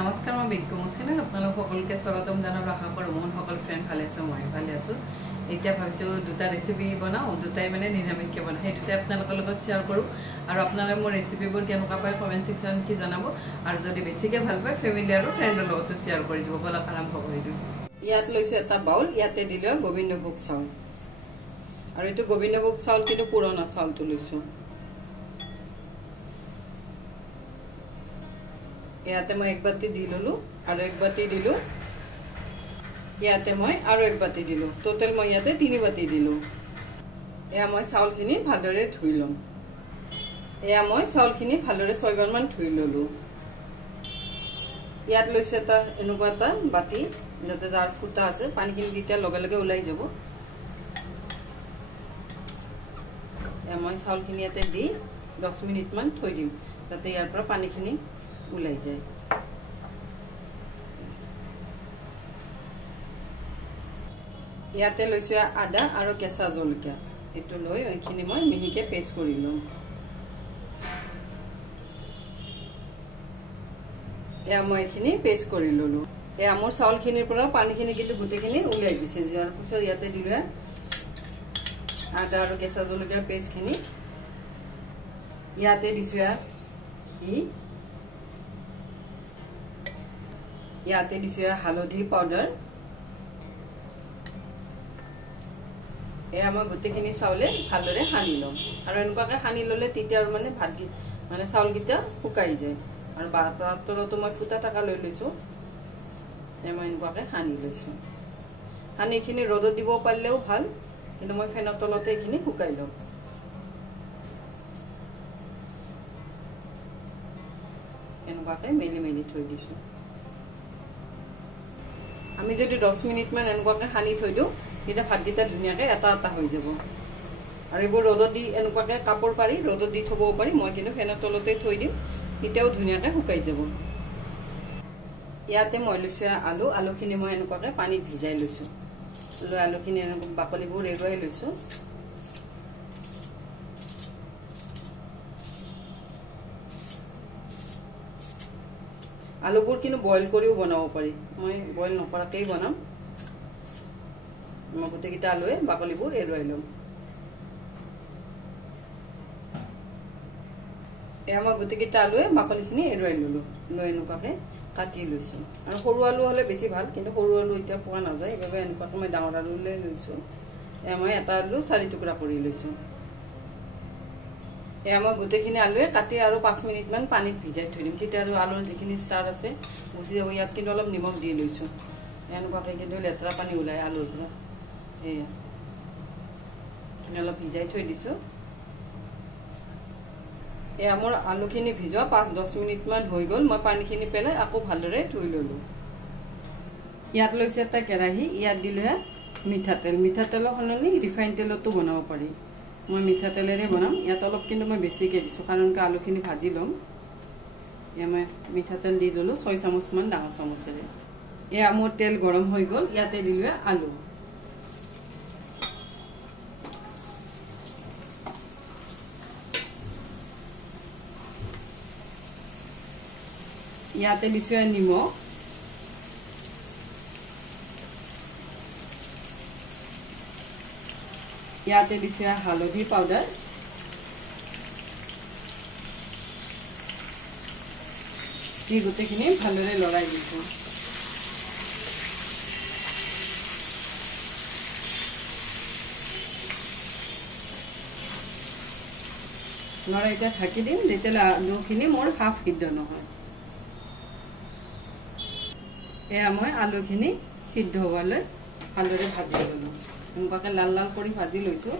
নমস্কাৰ মই বিজ্ঞ মুছিনে আপোনালোক সকলোকে স্বাগতম জনাব আশা কৰোঁ মন সকল ফ্ৰেণ্ড ভালে আছে মই ভালে আছোঁ এতিয়া ভাবিছোঁ দুটা ৰেচিপি বনাওঁ দুটাই মানে নিৰামিষকৈ বনাওঁ সেই দুটাই আপোনালোকৰ লগত শ্বেয়াৰ কৰোঁ আৰু আপোনালোকে মোৰ ৰেচিপিবোৰ কেনেকুৱা পায় কমেণ্ট ছেকশ্যনত কি জনাব আৰু যদি বেছিকৈ ভাল পায় ফেমিলি আৰু ফ্ৰেণ্ডৰ লগতো শ্বেয়াৰ কৰি দিব বলক আৰম্ভ কৰি দিওঁ ইয়াত লৈছোঁ এটা বাউল ইয়াতে দিলোঁ গোবিন্দভোগ চাউল আৰু এইটো গোবিন্দভোগ চাউল কিন্তু পুৰণা চাউলটো লৈছোঁ ইয়াতে মই এক বাটি দি ললো আৰু এক বাটি দিলো ইয়াতে মই আৰু এক বাটি দিলো টোটাল মই ইয়াতে 3 বাটি দিলো এয়া মই চাউলখিনি ভালদৰে ধুই লম এয়া মই চাউলখিনি ভালদৰে 6 বাৰ মান ধুই ললো ইয়াত লৈছো এটা এনেকুৱা এটা বাটি যাতে যাৰ ফুটা আছে পানীখিনি দিতে লগে লগে ওলাই যাব এয়া মই চাউলখিনি ইয়াতে দি 10 মিনিট মান থৈ দিম যাতে ইয়াৰ পৰা পানীখিনি উলাই যায় ইয়াতে লৈছো আদা আৰু কেঁচা জলকীয়া এটো লৈ এইখিনি মই মিহিকে পেষ্ট কৰি লম এয়া মই এইখিনি পেষ্ট কৰি ললো এয়া মোৰ চাউলখিনিৰ পৰা পানীখিনি কিন্তু গুটেখিনি উলাই গৈছে যাৰ পিছত ইয়াতে দিলে আদা আৰু কেঁচা জলকীয়াৰ পেষ্টখিনি ইয়াতে দিছো ইয়াতে দিছো হালধি পাউডাৰ এয়া মই গোটেইখিনি চাউলে ভালদৰে সানি লম আৰু এনেকুৱাকৈ সানি ললে তেতিয়া আৰু মানে ভাত মানে চাউলকেইটা শুকাই যায় আৰু পাত্ৰতো মই ফুটা টাকা লৈ লৈছো এয়া মই এনেকুৱাকৈ সানি লৈছো সানি এইখিনি ৰ'দত দিব পাৰিলেও ভাল কিন্তু মই ফেনৰ তলতে এইখিনি শুকাই লম এনেকুৱাকৈ মেলি মেলি থৈ দিছো আমি যদি 10 মিনিট মান এনেকুৱাকৈ সানি থৈ দিওঁ তেতিয়া ভাতকেইটা ধুনীয়াকৈ এটা এটা হৈ যাব আৰু এইবোৰ ৰ'দত দি এনেকুৱাকৈ কাপোৰ পাৰি ৰ'দত দি থ'বও পাৰি মই কিন্তু ফেনৰ তলতে থৈ দিম তেতিয়াও ধুনীয়াকৈ শুকাই যাব ইয়াতে মই লৈছো আলুখিনি মই এনেকুৱাকৈ পানীত ভিজাই লৈছো লৈ আলুখিনি এনেকৈ বাকলিবোৰ এৰুৱাই লৈছো আলুবোৰ কিন্তু বইল কৰিও বনাব পাৰি মই বইল নকৰাকেই বনাম মই গোটেইকেইটা আলুৱে বাকলিবোৰ এৰুৱাই লম এয়া মই গোটেইকেইটা আলুৱে বাকলিখিনি এৰুৱাই ললো লৈ এনেকুৱাকৈ কাটি লৈছো আৰু সৰু আলু হ'লে বেছি ভাল কিন্তু সৰু আলু এতিয়া পোৱা নাযায় এইভাবে এনেকুৱাকৈ মই ডাঙৰ আলু লৈ লৈছো এয়া মই এটা আলু 4 টুকুৰা কৰি লৈছো এয়া মই গোটেইখিনি আলুৱে কাটি আৰু 5 মিনিট মান পানীত ভিজাই থৈ দিম তেতিয়া আৰু আলুৰ যিখিনি ষ্টাৰ আছে গুচি যাব ইয়াত কিন্তু অলপ নিমখ দি লৈছো এনেকুৱাকৈ কিন্তু লেতেৰা পানী ওলাই আলুৰ পৰা এয়া খিনি অলপ ভিজাই থৈ দিছো এয়া মোৰ আলুখিনি ভিজোৱা 5-10 মিনিট মান হৈ গ'ল মই পানীখিনি পেলাই আকৌ ভালদৰে ধুই ললো ইয়াত লৈছে এটা কেৰাহী ইয়াত দিলো মিঠাতেলৰ সলনি ৰিফাইন তেলতো বনাব পাৰি মই মিঠাতেলেৰে বনাম ইয়াত অলপ কিন্তু মই বেছিকৈ দিছোঁ কাৰণ আলুখিনি ভাজি ল'ম এয়া মই মিঠাতেল দি দিলোঁ 6 চামুচ মান ডাঙৰ চামুচেৰে এয়া মোৰ তেল গৰম হৈ গ'ল ইয়াতে দিলোঁ আলু ইয়াতে দিছোঁ নিমখ ইয়াতে দিছো হালধি পাউডাৰ দি গোটেইখিনি ভালদৰে লৰাই দিছো লৰাই এতিয়া ঢাকি দিম যেতিয়া আলুখিনি মোৰ হাফ সিদ্ধ নহয় এয়া মই আলুখিনি সিদ্ধ হোৱালৈ ভালদৰে ভাজি ললো এনেকুৱাকৈ লাল লাল কৰি ভাজি লৈছো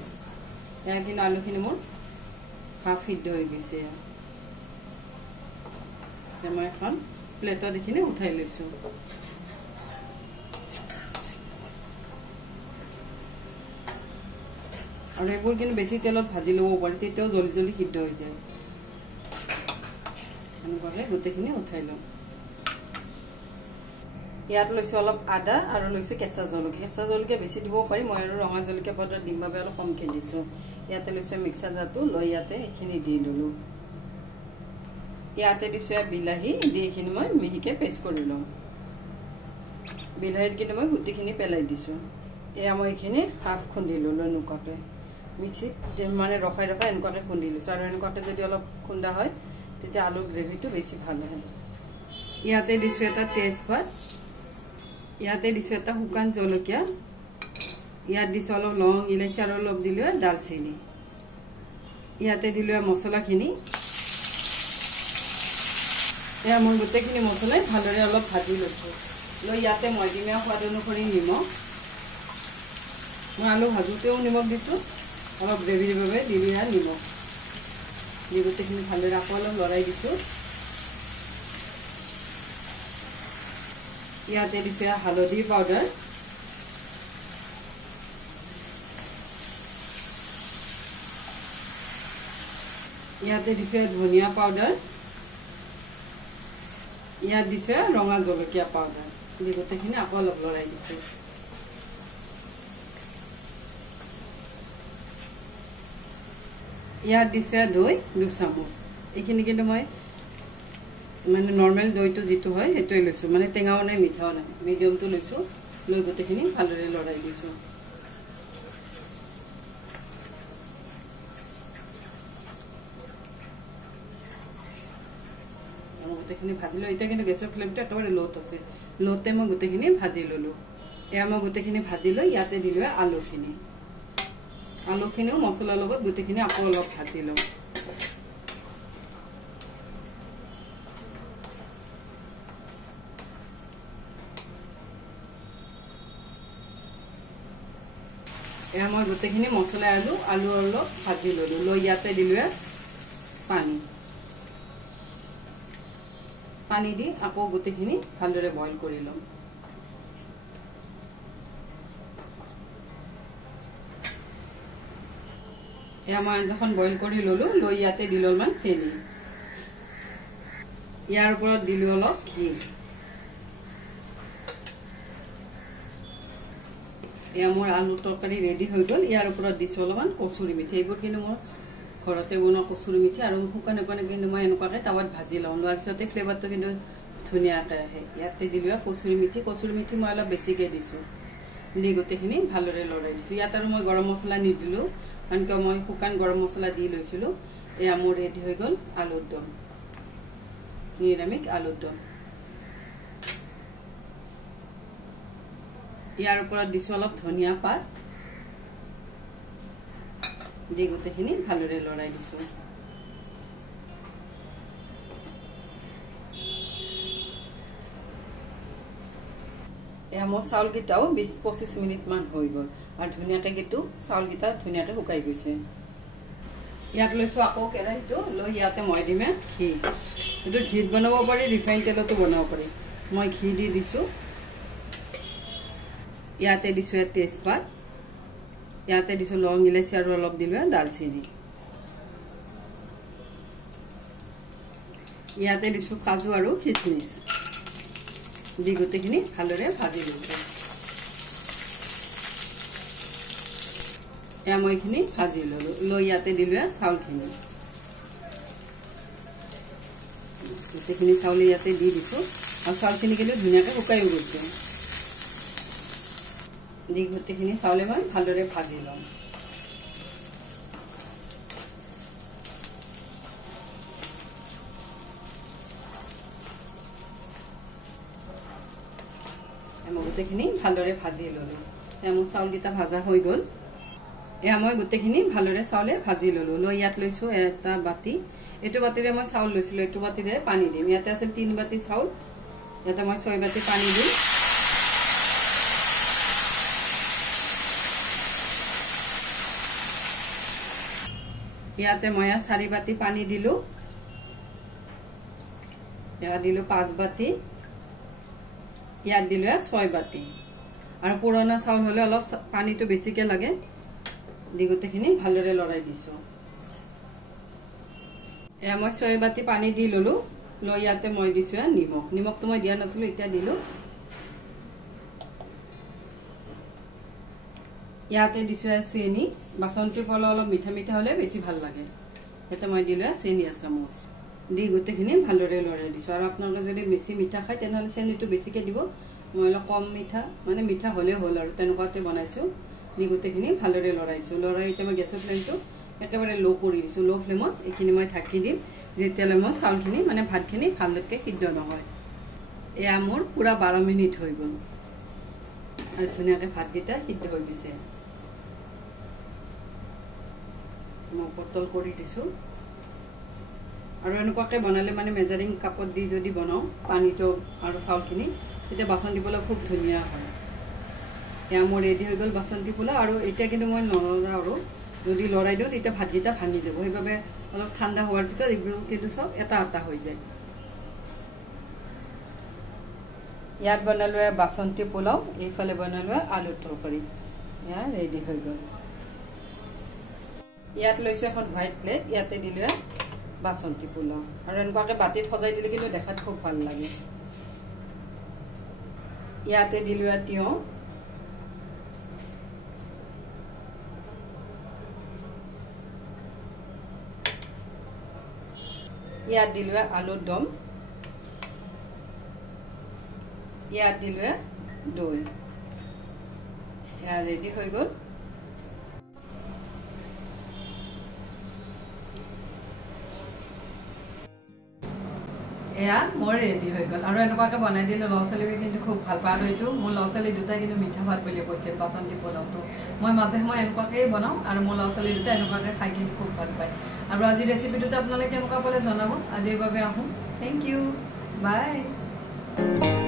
এয়া কিন্তু আলুখিনি মোৰ হাফ সিদ্ধ হৈ গৈছে মই এখন প্লেটত এইখিনি উঠাই লৈছো আৰু এইবোৰ কিন্তু বেছি তেলত ভাজি ল'ব পাৰি তেতিয়াও জলদি জলদি সিদ্ধ হৈ যায় এনেকুৱাকৈ গোটেইখিনি উঠাই লওঁ ইয়াত লৈছো অলপ আদা আৰু লৈছো কেঁচা জলকীয়া বেছি দিব পাৰি মই আৰু ৰঙা জলকীয়া পাউডাৰ দিম বাবে অলপ কমকৈ দিছো ইয়াতে লৈছো মিক্সাৰ জাৰটো লৈ ইয়াতে এইখিনি দি দিলো ইয়াতে দিছো বিলাহী দি এইখিনি মই মিহিকে পেষ্ট কৰি লওঁ বিলাহীত কিন্তু মই গুটিখিনি পেলাই দিছো এয়া মই এইখিনি হাফ খুন্দি ললো এনেকুৱাকৈ মিক্সিত মানে ৰখাই ৰখাই এনেকুৱাকৈ খুন্দি লৈছো আৰু এনেকুৱাকৈ যদি অলপ খুন্দা হয় তেতিয়া আলুৰ গ্ৰেভিটো বেছি ভাল হয় ইয়াতে দিছো এটা তেজপাত ইয়াতে দিছো এটা শুকান জলকীয়া ইয়াত দিছো অলপ লং ইলাচি আৰু অলপ দিলো দালচেনি ইয়াতে দিলো মছলাখিনি এয়া মই গোটেইখিনি মছলাই ভালদৰে অলপ ভাজি লৈছো লৈ ইয়াতে মই দিম সোৱাদ অনুসৰি নিমখ মই আলু ভাজোতেও নিমখ দিছো অলপ গ্ৰেভিৰ বাবে দিলো নিমখ দি গোটেইখিনি ভালদৰে আকৌ অলপ লৰাই দিছো ইয়াতে দিছো হালধি পাউডাৰ ইয়াতে দিছো ধনিয়া পাউডাৰ ইয়াত দিছো ৰঙা জলকীয়া পাউডাৰ দি গোটেইখিনি আকৌ অলপ লৰাই দিছো ইয়াত দিছো দৈ 2 চামুচ এইখিনি কিন্তু মই মানে নৰ্মেল দৈটো যেটো হয় হেটোই লৈছো মানে টেঙাও নাই মিঠাও নাই মিডিয়ামটো লৈছো লৈ গোটেইখিনি ভালদৰে লৰাই দিছো গোটেইখিনি ভাজি লৈ এটা কিন্তু গেছৰ ফ্লেমটো একেবাৰে লোত আছে লোতে মই গোটেইখিনি ভাজি ললো এয়া মই গোটেইখিনি ভাজি লৈ ইয়াতে দিলো আলুখিনিও মছলাৰ লগত গোটেইখিনি আকৌ অলপ ভাজি লওঁ এয়া মই গোটেইখিনি মছলা আলু অলপ ভাজি ললো লৈ ইয়াতে দিলো পানী দি আকৌ গোটেইখিনি ভালদৰে বইল কৰি লম এয়া মই আঞ্জাখন বইল কৰি ললো লৈ ইয়াতে দিলো অলপমান চেনি ইয়াৰ ওপৰত দিলো অলপ ঘি এয়া মোৰ আলু তৰকাৰী ৰেডি হৈ গ'ল ইয়াৰ ওপৰত দিছো অলপমান কচুৰি মেথি এইবোৰ কিন্তু মোৰ ঘৰতে বনোৱা কচুৰি মেথি আৰু শুকান কিন্তু মই এনেকুৱাকৈ টাৱাত ভাজি লওঁ লোৱাৰ পিছতে ফ্লেভাৰটো কিন্তু ধুনীয়াকৈ আহে ইয়াতে দিলো কচুৰি মেথি মই অলপ বেছিকৈ দিছো দি গোটেইখিনি ভালদৰে লৰাই দিছো ইয়াত আৰু মই গৰম মছলা নিদিলো কাৰণ কিয় মই শুকান গৰম মছলা দি লৈছিলো এয়া মোৰ ৰেডি হৈ গ'ল আলুৰ দম নিৰামিষ আলুৰ দম ইয়াৰ ওপৰত দিছো অলপ ধনিয়া পাত দি গোটেইখিনি ভালদৰে লৰাই দিছো এয়া মোৰ চাউলকেইটাও 20-25 মিনিট মান হৈ গ'ল আৰু ধুনীয়াকৈ কিন্তু চাউলকেইটা ধুনীয়াকৈ শুকাই গৈছে ইয়াক লৈছো আকৌ কেৰাহীটো লৈ ইয়াতে মই দিম ঘি এইটো ঘিত বনাব পাৰি ৰিফাইন তেলতো বনাব পাৰি মই ঘি দি দিছো ইয়াতে দিছো তেজপাত ইয়াতে দিছো লং ইলাচি আৰু অলপ দিলো দালচেনি ইয়াতে দিছো কাজু আৰু কিচমিচ দি গোটেইখিনি ভালদৰে ভাজি লৈছো এয়া মই এইখিনি ভাজি ললো লৈ ইয়াতে দিলো চাউলখিনি গোটেইখিনি চাউল ইয়াতে দি দিছো আৰু চাউলখিনি কিন্তু ধুনীয়াকৈ শুকাই গৈছে দি গোটেইখিনি চাউলে মই ভালদৰে ভাজি লওঁ মই গোটেইখিনি ভালদৰে ভাজি ললো এয়া মোৰ চাউলকেইটা ভাজা হৈ গ'ল এয়া মই গোটেইখিনি ভালদৰে চাউলে ভাজি ললো লৈ ইয়াত লৈছো এটা বাতি এইটো বাতিৰে মই চাউল লৈছিলো এইটো বাতিৰে পানী দিম ইয়াতে আছে 3 বাতি চাউল ইয়াতে মই 6 বাতি পানী দিম ইয়াতে মই 4 বাতি পানী দিলো এয়া দিলো 5 বাতি ইয়াত দিলো 6 বাতি আৰু পুৰণা চাউল হলে অলপ পানীটো বেছিকে লাগে দি গোটেইখিনি ভালদৰে লৰাই দিছো এয়া মই 6 বাতি পানী দি ললো লৈ ইয়াতে মই দিছো নিমখটো মই দিয়া নাছিলো এতিয়া দিলো ইয়াতে দিছো চেনি বাসন্তী ফল অলপ মিঠা মিঠা হলে বেছি ভাল লাগে এটা মই দিলো চেনি চামুচ দি গোটেইখিনি ভালদৰে লৰাই দিছোঁ। আৰু আপোনালোকে যদি বেছি মিঠা খায় তেনেহ'লে চেনিটো বেছিকৈ দিব। মই অলপ কম মিঠা মানে মিঠা হ'লেই হ'ল আৰু তেনেকুৱাতে বনাইছোঁ। দি গোটেইখিনি ভালদৰে লৰাইছোঁ। লৰাই এতিয়া মই গেছৰ ফ্লেমটো একেবাৰে ল' কৰি দিছোঁ। ল' ফ্লেমত এইখিনি মই ঢাকি দিম যেতিয়ালৈ মই চাউলখিনি মানে ভাতখিনি ভালকৈ সিদ্ধ নহয়। এয়া মোৰ পুৰা 12 মিনিট হৈ গ'ল আৰু ধুনীয়াকৈ ভাতকেইটা সিদ্ধ হৈ গৈছে। মই পটল কৰি দিছোঁ। আৰু এনেকুৱাকৈ বনালে মানে মেজাৰিং কাপত দি যদি বনাওঁ পানীটো আৰু চাউলখিনি তেতিয়া বাচন্তি পোলাও খুব ধুনীয়া হয়। এয়া মোৰ ৰেডি হৈ গ'ল বাচন্তি পোলাও। আৰু এতিয়া কিন্তু মই নলৰাওঁ, আৰু যদি লৰাই দিওঁ তেতিয়া ভাতকেইটা ভাঙি যাব। সেইবাবে অলপ ঠাণ্ডা হোৱাৰ পিছত এইবোৰ কিন্তু চব এটা এটা হৈ যায়। ইয়াত বনালোঁ বাচন্তি পোলাও, এইফালে বনালোঁ আলুৰ তৰকাৰী। এয়া ৰেডি হৈ গ'ল। ইয়াত লৈছোঁ এখন হোৱাইট প্লেট, ইয়াতে দিলোঁ বাচন্তি পোলাও। আৰু এনেকুৱাকৈ বাতিত সজাই দিলে কিন্তু দেখাত খুব ভাল লাগে। ইয়াতে দিলোঁ তিয়ঁহ, ইয়াত দিলোঁ আলুৰ দম, ইয়াত দিলোঁ দৈ। এয়া ৰেডি হৈ গ'ল। এয়া মোৰ ৰেডি হৈ গ'ল। আৰু এনেকুৱাকৈ বনাই দিলে ল'ৰা ছোৱালীবোৰে কিন্তু খুব ভাল পায়। আৰু এইটো মোৰ ল'ৰা ছোৱালী দুটাই কিন্তু মিঠা ভাত বুলি কৈছে বাচন্তি পোলাওটো। মই মাজে সময়ে এনেকুৱাকৈয়ে বনাওঁ আৰু মোৰ ল'ৰা ছোৱালী দুটাই এনেকুৱাকৈ খাই কিন্তু খুব ভাল পায়। আৰু আজি ৰেচিপিটোতে আপোনালোকে কেনেকুৱা পালে জনাব। আজিৰ বাবে আহোঁ। থেংক ইউ, বাই।